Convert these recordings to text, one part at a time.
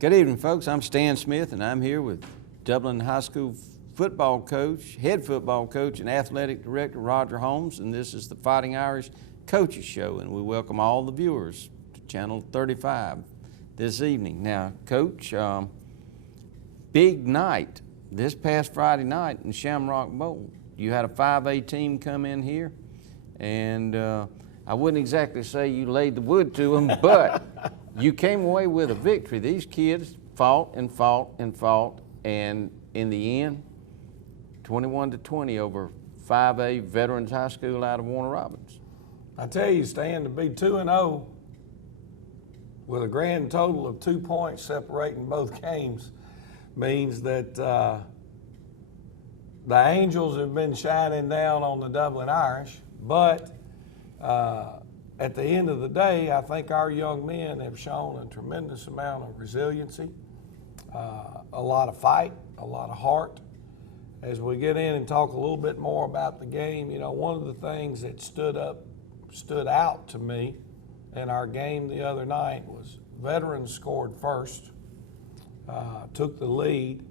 Good evening, folks. I'm Stan Smith, and I'm here with Dublin High School football coach, head football coach, and athletic director Roger Holmes, and this is the Fighting Irish Coaches Show, and we welcome all the viewers to Channel 35 this evening. Now, Coach, big night this past Friday night in Shamrock Bowl. You had a 5A team come in here, and I wouldn't exactly say you laid the wood to them, but you came away with a victory. These kids fought and fought and fought, and in the end, 21-20 over 5A Veterans High School out of Warner Robins. I tell you, Stan, to be 2-0 with a grand total of 2 points separating both games means that the angels have been shining down on the Dublin Irish, but at the end of the day, I think our young men have shown a tremendous amount of resiliency, a lot of fight, a lot of heart. As we get in and talk a little bit more about the game, you know, one of the things that stood out to me in our game the other night was Veterans scored first, took the lead.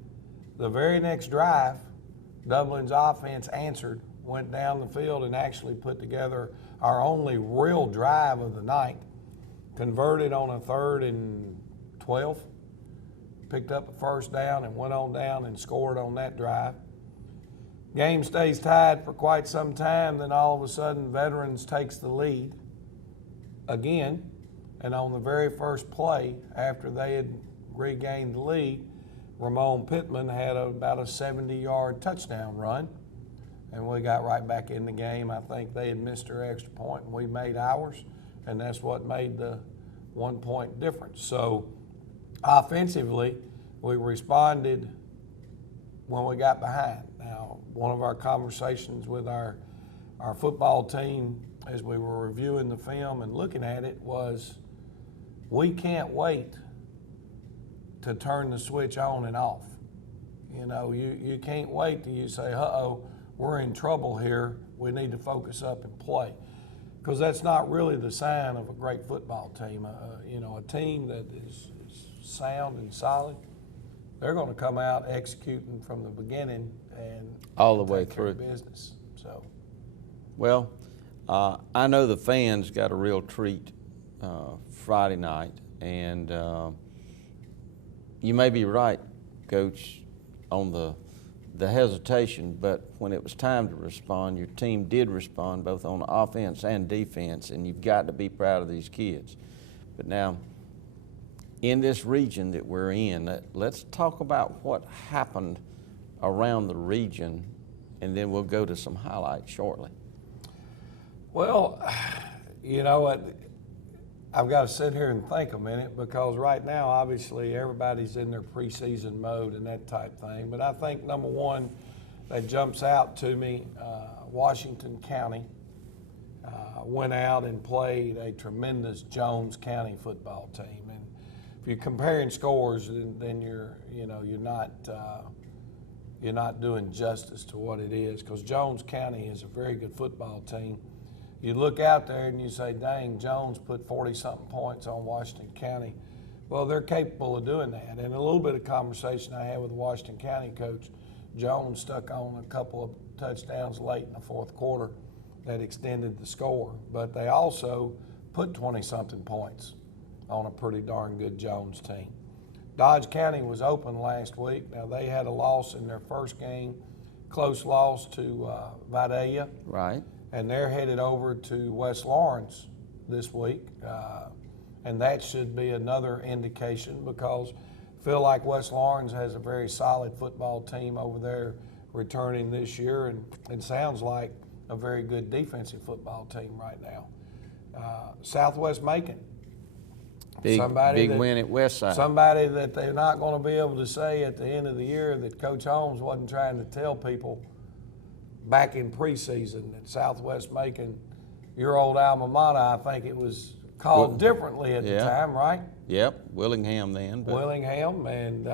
The very next drive, Dublin's offense answered, went down the field and actually put together our only real drive of the night, converted on a 3rd and 12, picked up a first down and went on down and scored on that drive. Game stays tied for quite some time, then all of a sudden Veterans takes the lead again, and on the very first play after they had regained the lead, Ramon Pittman had about a 70-yard touchdown run, and we got right back in the game. I think they had missed their extra point and we made ours, and that's what made the 1 point difference. So offensively, we responded when we got behind. Now, one of our conversations with our football team as we were reviewing the film and looking at it was, we can't wait to turn the switch on and off. You know, you can't wait till you say, uh-oh, we're in trouble here, we need to focus up and play. Because that's not really the sign of a great football team. You know, a team that is sound and solid, they're going to come out executing from the beginning and all the way through business. So, well, I know the fans got a real treat Friday night, and you may be right, Coach, on the hesitation, but when it was time to respond, your team did respond both on offense and defense, and you've got to be proud of these kids. But now, in this region that we're in, let's talk about what happened around the region, and then we'll go to some highlights shortly. Well, you know what, I've got to sit here and think a minute, because right now, obviously, everybody's in their preseason mode and that type thing. But I think number one that jumps out to me, Washington County went out and played a tremendous Jones County football team. And if you're comparing scores, then you're not doing justice to what it is, because Jones County is a very good football team. You look out there and you say, dang, Jones put 40-something points on Washington County. Well, they're capable of doing that. And a little bit of conversation I had with the Washington County coach, Jones stuck on a couple of touchdowns late in the fourth quarter that extended the score. But they also put 20-something points on a pretty darn good Jones team. Dodge County was open last week. Now, they had a loss in their first game, close loss to Vidalia. Right. And they're headed over to West Lawrence this week. And that should be another indication, because I feel like West Lawrence has a very solid football team over there returning this year, and sounds like a very good defensive football team right now. Southwest Macon. Big win at Westside. Somebody that they're not going to be able to say at the end of the year that Coach Holmes wasn't trying to tell people back in preseason that Southwest Macon, your old alma mater, I think it was called differently at the time, right? Yep, Willingham then. Willingham, and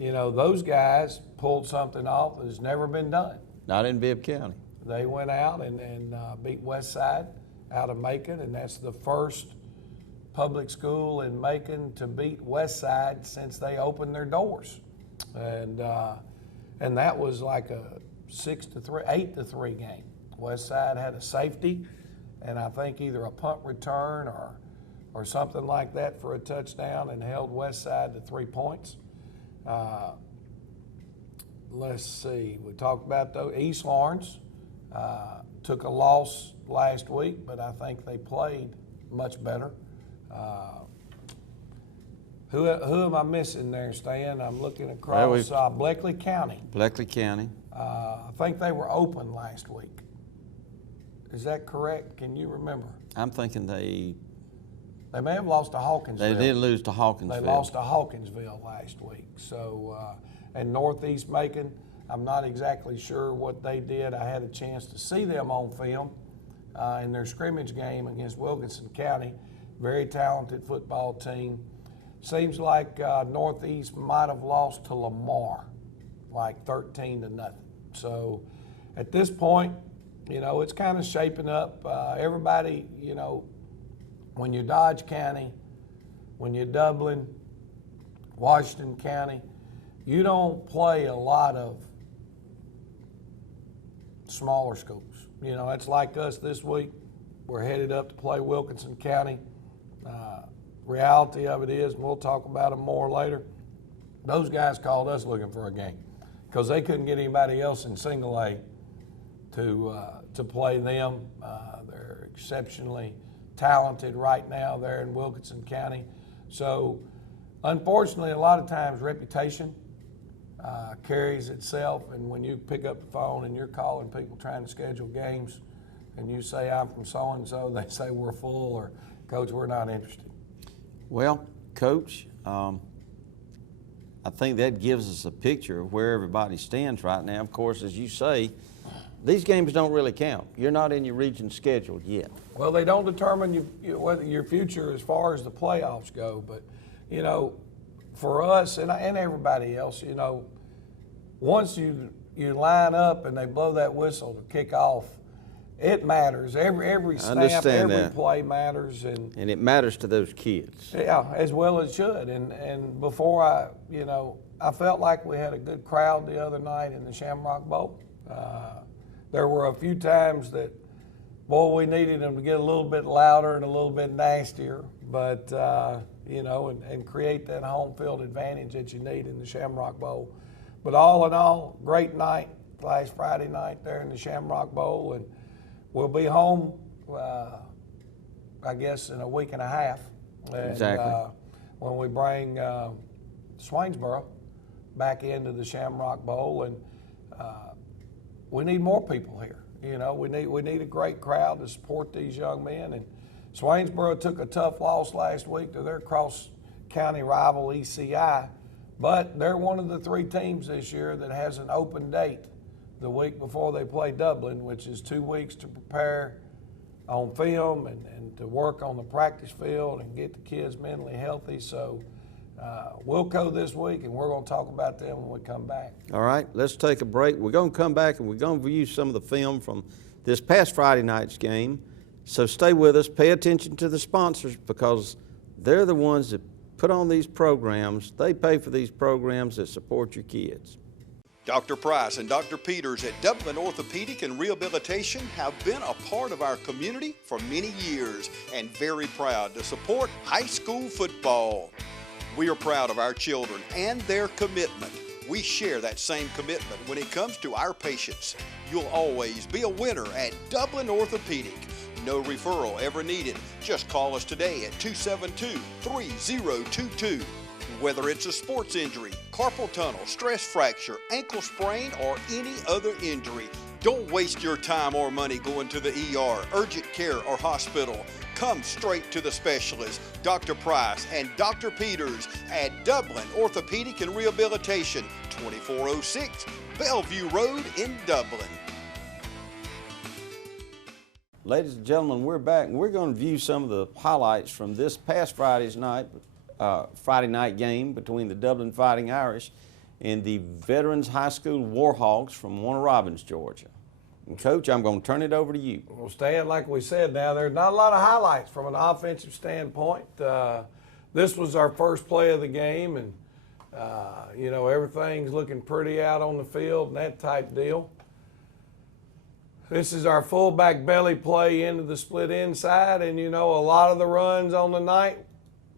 you know, those guys pulled something off that's never been done. Not in Bibb County. They went out and beat Westside out of Macon, and that's the first public school in Macon to beat Westside since they opened their doors. And that was like a 6-3, 8-3 game. Westside had a safety, and I think either a punt return or something like that for a touchdown, and held Westside to 3 points. Let's see, we talked about East Lawrence took a loss last week, but I think they played much better. Who am I missing there, Stan? I'm looking across Bleckley County. Bleckley County. I think they were open last week. Is that correct? Can you remember? I'm thinking they may have lost to Hawkinsville. They did lose to Hawkinsville. They lost to Hawkinsville last week. So, and Northeast Macon, I'm not exactly sure what they did. I had a chance to see them on film in their scrimmage game against Wilkinson County. Very talented football team. Seems like Northeast might have lost to Lamar, like 13-0. So at this point, you know, it's kind of shaping up. Everybody, you know, when you're Dodge County, when you're Dublin, Washington County, you don't play a lot of smaller schools. You know, it's like us this week. We're headed up to play Wilkinson County. Reality of it is, and we'll talk about them more later, those guys called us looking for a game because they couldn't get anybody else in single A to play them. They're exceptionally talented right now there in Wilkinson County. So unfortunately, a lot of times reputation carries itself, and when you pick up the phone and you're calling people trying to schedule games and you say, I'm from so-and-so, they say we're full, or Coach, we're not interested. Well, Coach, I think that gives us a picture of where everybody stands right now. Of course, as you say, these games don't really count. You're not in your region scheduled yet. Well, they don't determine whether your future as far as the playoffs go, but, you know, for us and everybody else, you know, once you line up and they blow that whistle to kick off, it matters. Every snap, every play matters, and it matters to those kids. Yeah, as well as it should. And before I felt like we had a good crowd the other night in the Shamrock Bowl. There were a few times that, boy, we needed them to get a little bit louder and a little bit nastier, but you know, and create that home field advantage that you need in the Shamrock Bowl. But all in all, great night last Friday night there in the Shamrock Bowl, and we'll be home, I guess, in a week and a half. And, exactly. When we bring Swainsboro back into the Shamrock Bowl, and we need more people here. You know, we need a great crowd to support these young men. And Swainsboro took a tough loss last week to their cross-county rival ECI, but they're one of the 3 teams this year that has an open date the week before they play Dublin, which is 2 weeks to prepare on film and to work on the practice field and get the kids mentally healthy. So Wilco this week, and we're going to talk about them when we come back. All right, let's take a break. We're going to come back and we're going to view some of the film from this past Friday night's game. So stay with us. Pay attention to the sponsors because they're the ones that put on these programs. They pay for these programs that support your kids. Dr. Price and Dr. Peters at Dublin Orthopedic and Rehabilitation have been a part of our community for many years and very proud to support high school football. We are proud of our children and their commitment. We share that same commitment when it comes to our patients. You'll always be a winner at Dublin Orthopedic. No referral ever needed. Just call us today at 272-3022. Whether it's a sports injury, carpal tunnel, stress fracture, ankle sprain, or any other injury, don't waste your time or money going to the ER, urgent care, or hospital. Come straight to the specialist, Dr. Price and Dr. Peters at Dublin Orthopedic and Rehabilitation, 2406 Bellevue Road in Dublin. Ladies and gentlemen, we're back, and we're going to view some of the highlights from this past Friday night game between the Dublin Fighting Irish and the Veterans High School Warhawks from Warner Robins, Georgia. And Coach, I'm going to turn it over to you. Well, Stan, like we said, now there's not a lot of highlights from an offensive standpoint. This was our first play of the game, and you know, everything's looking pretty out on the field and that type deal. This is our fullback belly play into the split inside, and you know, a lot of the runs on the night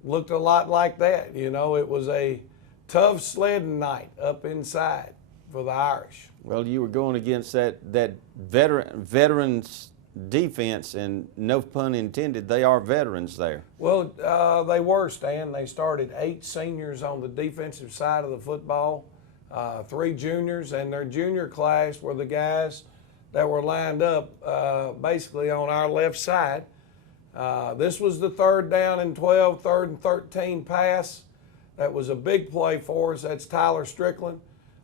looked a lot like that. You know, it was a tough sledding night up inside for the Irish. Well, you were going against that veterans defense, and no pun intended, they are veterans there. Well, they were, Stan. They started 8 seniors on the defensive side of the football, 3 juniors, and their junior class were the guys that were lined up basically on our left side. This was the 3rd down and 12, 3rd and 13 pass. That was a big play for us. That's Tyler Strickland.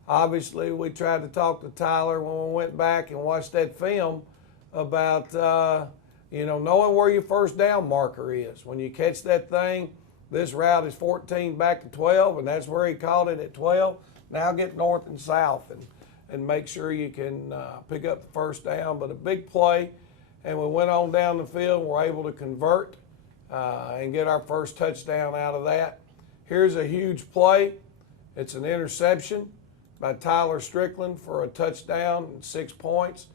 Obviously, we tried to talk to Tyler when we went back and watched that film about, you know, knowing where your first down marker is. When you catch that thing, this route is 14 back to 12, and that's where he called it at 12. Now get north and south and make sure you can pick up the first down. But a big play, and we went on down the field and were able to convert and get our first touchdown out of that. Here's a huge play. It's an interception by Tyler Strickland for a touchdown and 6 points.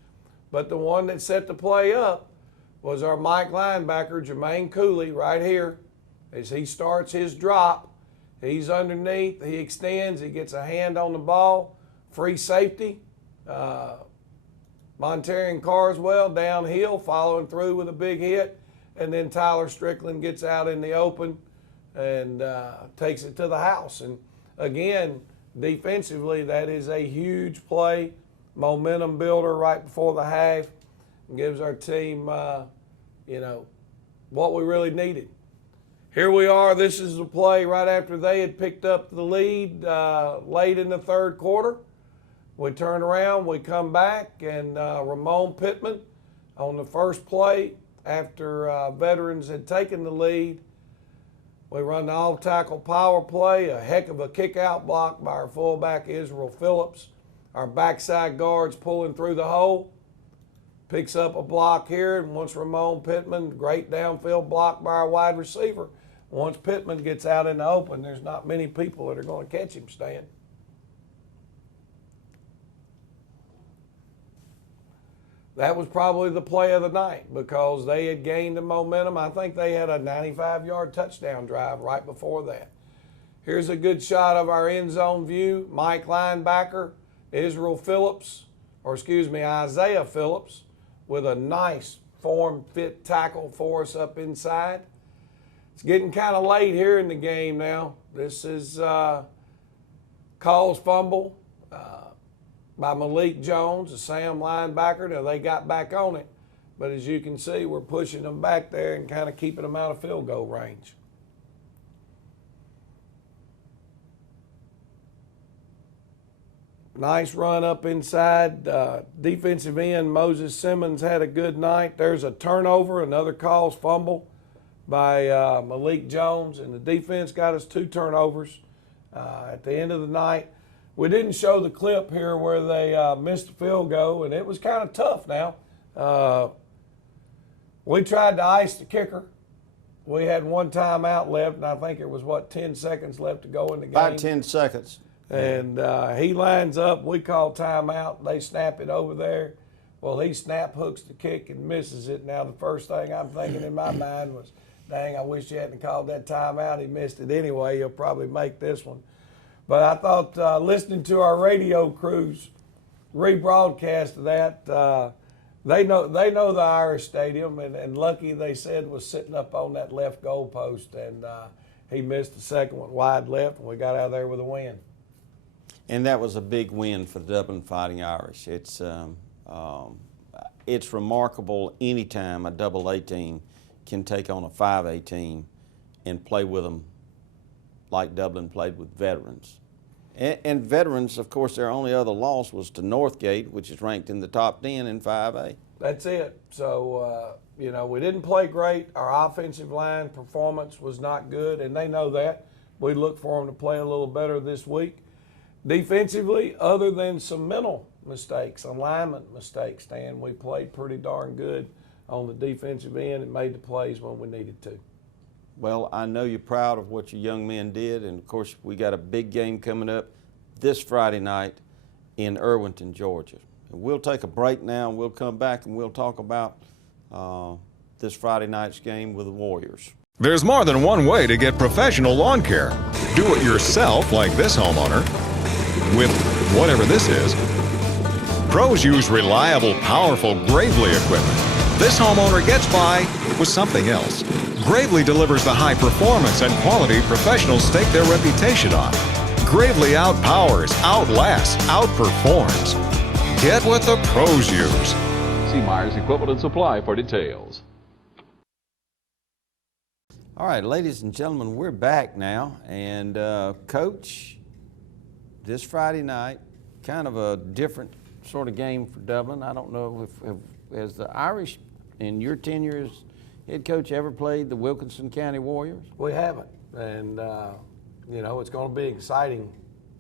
But the one that set the play up was our Mike linebacker, Jermaine Cooley, right here. As he starts his drop, he's underneath, he extends, he gets a hand on the ball, free safety. Montarian Carswell downhill, following through with a big hit, and then Tyler Strickland gets out in the open and takes it to the house. And again, defensively, that is a huge play, momentum builder right before the half, and gives our team, you know, what we really needed. Here we are. This is the play right after they had picked up the lead late in the 3rd quarter. We turn around, we come back, and Ramon Pittman on the first play after veterans had taken the lead, we run the off-tackle power play, a heck of a kick-out block by our fullback, Israel Phillips. Our backside guards pulling through the hole. Picks up a block here, and once Ramon Pittman, great downfield block by our wide receiver. Once Pittman gets out in the open, there's not many people that are going to catch him, Stan. That was probably the play of the night because they had gained the momentum. I think they had a 95-yard touchdown drive right before that. Here's a good shot of our end zone view. Mike linebacker, Isaiah Phillips, with a nice form-fit tackle for us up inside. It's getting kind of late here in the game now. This is Call's fumble by Malik Jones, a Sam linebacker. Now, they got back on it, but as you can see, we're pushing them back there and kind of keeping them out of field goal range. Nice run up inside. Defensive end Moses Simmons had a good night. There's a turnover, another Call's fumble by Malik Jones, and the defense got us 2 turnovers at the end of the night. We didn't show the clip here where they missed the field goal, and it was kind of tough now. We tried to ice the kicker. We had 1 timeout left, and I think it was, 10 seconds left to go in the game? About 10 seconds. And he lines up. We call timeout. They snap it over there. Well, he snap hooks the kick and misses it. Now, the first thing I'm thinking in my mind was, dang, I wish you hadn't called that timeout. He missed it anyway. He'll probably make this one. But I thought listening to our radio crews rebroadcast of that, they know the Irish Stadium, and Lucky, they said, was sitting up on that left goal post, and he missed the second one wide left, and we got out of there with a win. And that was a big win for the Dublin Fighting Irish. It's remarkable anytime a double-A team can take on a 5A team and play with them like Dublin played with veterans. And veterans, of course, their only other loss was to Northgate, which is ranked in the top 10 in 5A. That's it. So, you know, we didn't play great. Our offensive line performance was not good, and they know that. We look for them to play a little better this week. Defensively, other than some mental mistakes, alignment mistakes, Stan. We played pretty darn good on the defensive end and made the plays when we needed to. Well, I know you're proud of what your young men did, and of course we got a big game coming up this Friday night in Irwinton, Georgia. And we'll take a break now, and we'll come back and we'll talk about this Friday night's game with the Warriors. There's more than one way to get professional lawn care. Do it yourself, like this homeowner, with whatever this is. Pros use reliable, powerful Gravely equipment. This homeowner gets by with something else. Gravely delivers the high performance and quality professionals stake their reputation on. Gravely outpowers, outlasts, outperforms. Get what the pros use. See Myers Equipment and Supply for details. All right, ladies and gentlemen, we're back now, and Coach, this Friday night, kind of a different sort of game for Dublin. I don't know if has the Irish, in your tenure as head coach, ever played the Wilkinson County Warriors? We haven't, and you know, it's going to be exciting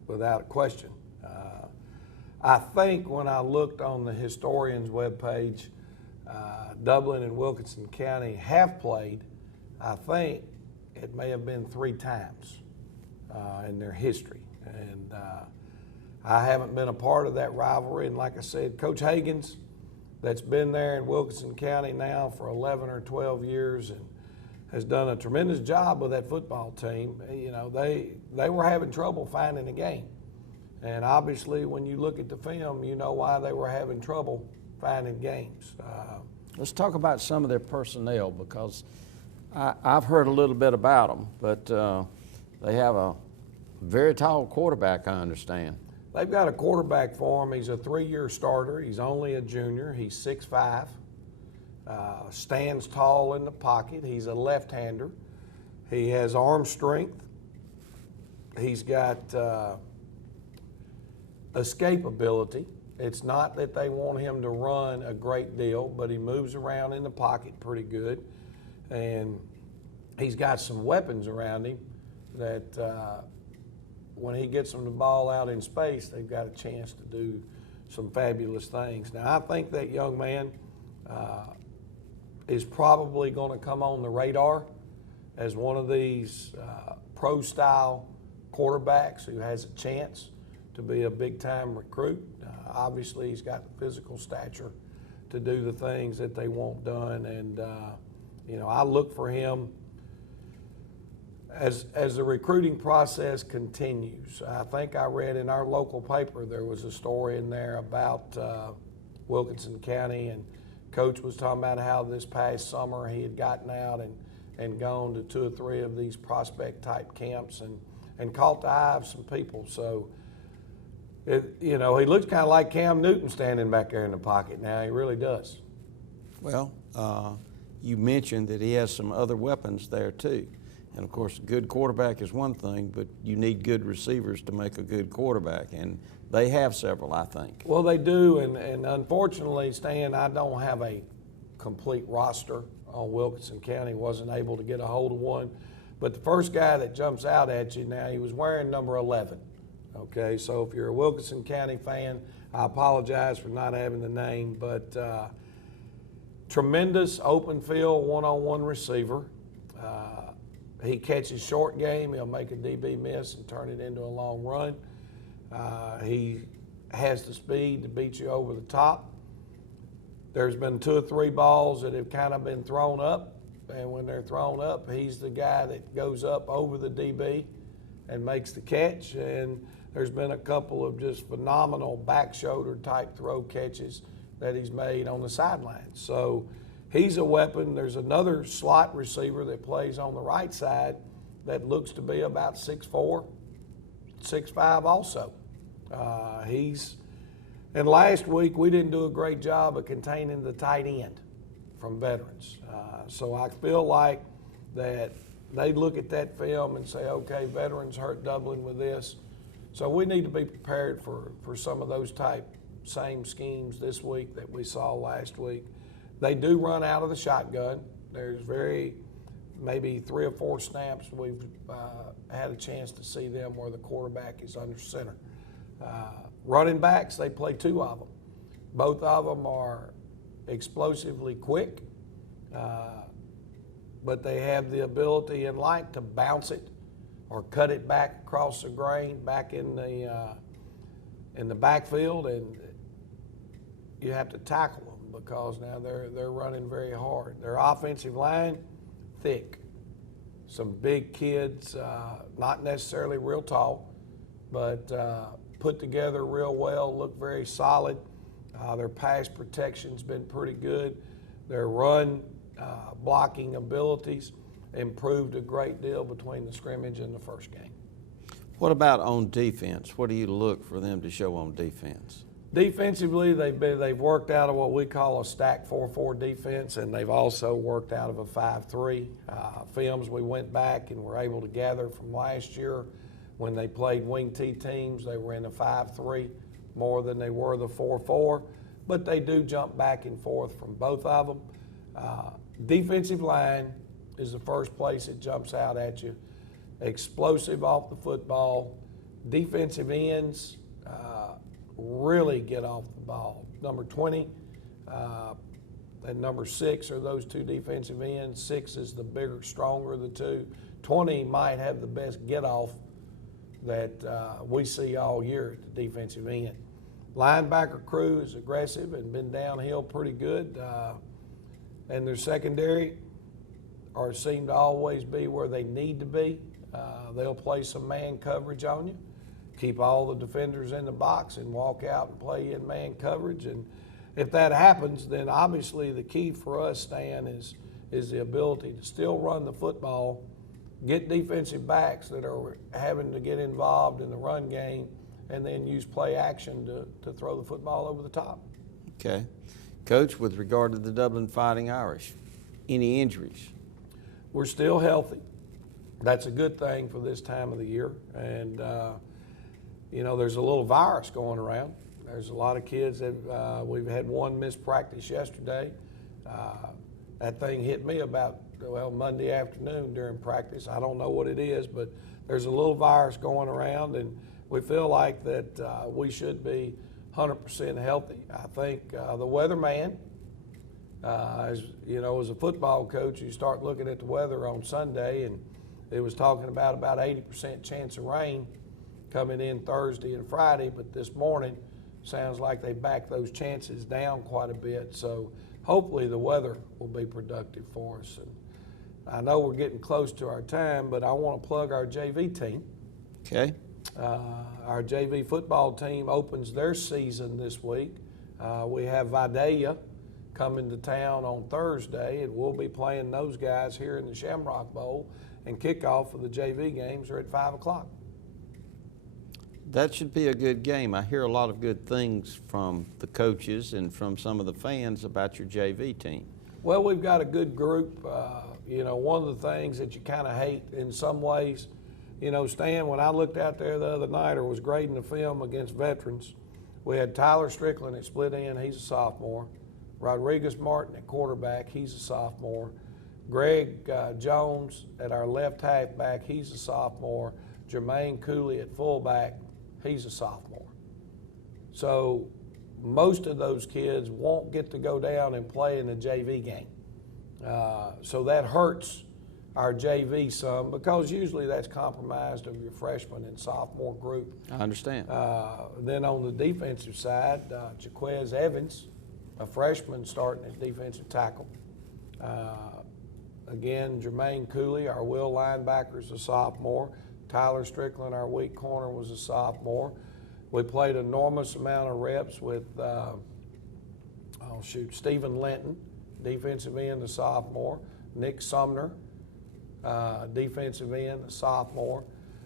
without a question. I think when I looked on the historian's webpage, Dublin and Wilkinson County have played. I think it may have been 3 times in their history, and I haven't been a part of that rivalry. And like I said, Coach Hagan's, that's been there in Wilkinson County now for 11 or 12 years and has done a tremendous job with that football team. You know, they were having trouble finding a game. And obviously when you look at the film, you know why they were having trouble finding games. Let's talk about some of their personnel, because I've heard a little bit about them, but they have a very tall quarterback, I understand. They've got a quarterback for him. He's a 3-year starter. He's only a junior. He's 6'5", stands tall in the pocket. He's a left-hander. He has arm strength. He's got escapability. It's not that they want him to run a great deal, but he moves around in the pocket pretty good. And he's got some weapons around him that when he gets them the ball out in space, they've got a chance to do some fabulous things. Now, I think that young man is probably going to come on the radar as one of these pro-style quarterbacks who has a chance to be a big-time recruit. Obviously, he's got the physical stature to do the things that they want done, and you know, I look for him as the recruiting process continues. I think I read in our local paper there was a story in there about Wilkinson County, and Coach was talking about how this past summer he had gotten out and gone to 2 or 3 of these prospect-type camps and caught the eye of some people. So, you know, he looks kind of like Cam Newton standing back there in the pocket now. He really does. Well, you mentioned that he has some other weapons there too. And of course, a good quarterback is one thing, but you need good receivers to make a good quarterback, and they have several, I think. Well, they do, and unfortunately, Stan, I don't have a complete roster on Wilkinson County. Wasn't able to get a hold of one. But the first guy that jumps out at you now, he was wearing number 11. Okay, so if you're a Wilkinson County fan, I apologize for not having the name, but tremendous open field one-on-one receiver. He catches short game. He'll make a DB miss and turn it into a long run. He has the speed to beat you over the top. There's been 2 or 3 balls that have kind of been thrown up, and when they're thrown up, he's the guy that goes up over the DB and makes the catch. And there's been a couple of just phenomenal back shoulder type throw catches that he's made on the sidelines. So he's a weapon. There's another slot receiver that plays on the right side that looks to be about 6'4", 6'5" also. And last week we didn't do a great job of containing the tight end from veterans. So I feel like that they look at that film and say, okay, veterans hurt Dublin with this. So we need to be prepared for some of those same schemes this week that we saw last week. They do run out of the shotgun. There's maybe 3 or 4 snaps we've had a chance to see them where the quarterback is under center. Running backs, they play 2 of them. Both of them are explosively quick, but they have the ability and like to bounce it or cut it back across the grain, back in the backfield, and you have to tackle them because now they're running very hard. Their offensive line, thick. Some big kids, not necessarily real tall, but put together real well, look very solid. Their pass protection's been pretty good. Their run blocking abilities improved a great deal between the scrimmage and the first game. What about on defense? What do you look for them to show on defense? Defensively, they've worked out of what we call a stack 4-4 defense, and they've also worked out of a 5-3. Films we went back and were able to gather from last year when they played wing T teams. They were in a 5-3 more than they were the 4-4, but they do jump back and forth from both of them. Defensive line is the first place it jumps out at you. Explosive off the football. Defensive ends really get off the ball. Number 20 and number 6 are those 2 defensive ends. 6 is the bigger, stronger of the 2. 20 might have the best get off that we see all year at the defensive end. Linebacker crew is aggressive and been downhill pretty good. And their secondary seem to always be where they need to be. They'll play some man coverage on you, keep all the defenders in the box and walk out and play in man coverage. And if that happens, then obviously the key for us, Stan, is the ability to still run the football, get defensive backs that are having to get involved in the run game, and then use play action to throw the football over the top. Okay. Coach, with regard to the Dublin Fighting Irish, any injuries? We're still healthy. That's a good thing for this time of the year. And, you know, there's a little virus going around. There's a lot of kids that we've had one missed practice yesterday. That thing hit me about, Monday afternoon during practice. I don't know what it is, but there's a little virus going around, and we feel like that we should be 100% healthy. I think the weatherman, as you know, as a football coach, you start looking at the weather on Sunday, and it was talking about 80% chance of rain coming in Thursday and Friday, but this morning sounds like they backed those chances down quite a bit. So hopefully the weather will be productive for us. And I know we're getting close to our time, but I want to plug our JV team. Okay. Our JV football team opens their season this week. We have Vidalia coming to town on Thursday, and we'll be playing those guys here in the Shamrock Bowl, and kickoff for the JV games are at 5 o'clock. That should be a good game. I hear a lot of good things from the coaches and from some of the fans about your JV team. Well, we've got a good group. You know, one of the things that you kind of hate in some ways, you know, Stan, when I looked out there the other night or was grading the film against veterans, we had Tyler Strickland at split end, he's a sophomore. Rodriguez Martin at quarterback, he's a sophomore. Greg Jones at our left halfback, he's a sophomore. Jermaine Cooley at fullback, he's a sophomore. So most of those kids won't get to go down and play in the JV game. So that hurts our JV some, because usually that's compromised of your freshman and sophomore group. I understand. Then on the defensive side, Jaquez Evans, a freshman, starting at defensive tackle. Again, Jermaine Cooley, our will linebacker, is a sophomore. Tyler Strickland, our weak corner, was a sophomore. We played an enormous amount of reps with, Stephen Linton, defensive end, a sophomore. Nick Sumner, defensive end, a sophomore.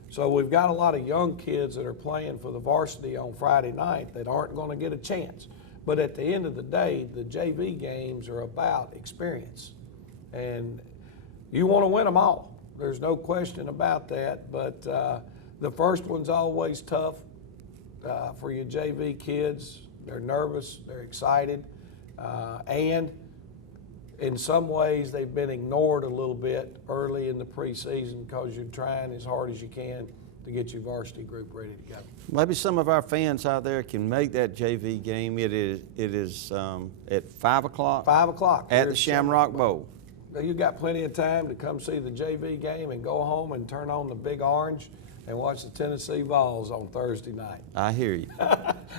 So we've got a lot of young kids that are playing for the varsity on Friday night that aren't going to get a chance. But at the end of the day, the JV games are about experience. And you want to win them all. There's no question about that. But the first one's always tough for your JV kids. They're nervous, they're excited, and in some ways they've been ignored a little bit early in the preseason because you're trying as hard as you can to get your varsity group ready to go. Maybe some of our fans out there can make that JV game. It is at 5 o'clock 5 o'clock. at the Shamrock Bowl. Now, you got plenty of time to come see the JV game and go home and turn on the big orange and watch the Tennessee Vols on Thursday night. I hear you.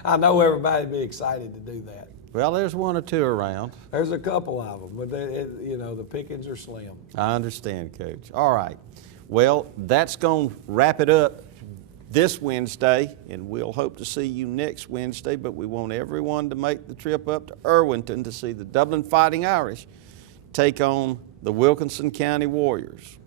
I know everybody'd be excited to do that. Well, there's one or two around. There's a couple of them, but the pickings are slim. I understand, Coach. All right. Well, that's going to wrap it up this Wednesday, and we'll hope to see you next Wednesday, but we want everyone to make the trip up to Irwinton to see the Dublin Fighting Irish take on the Wilkinson County Warriors.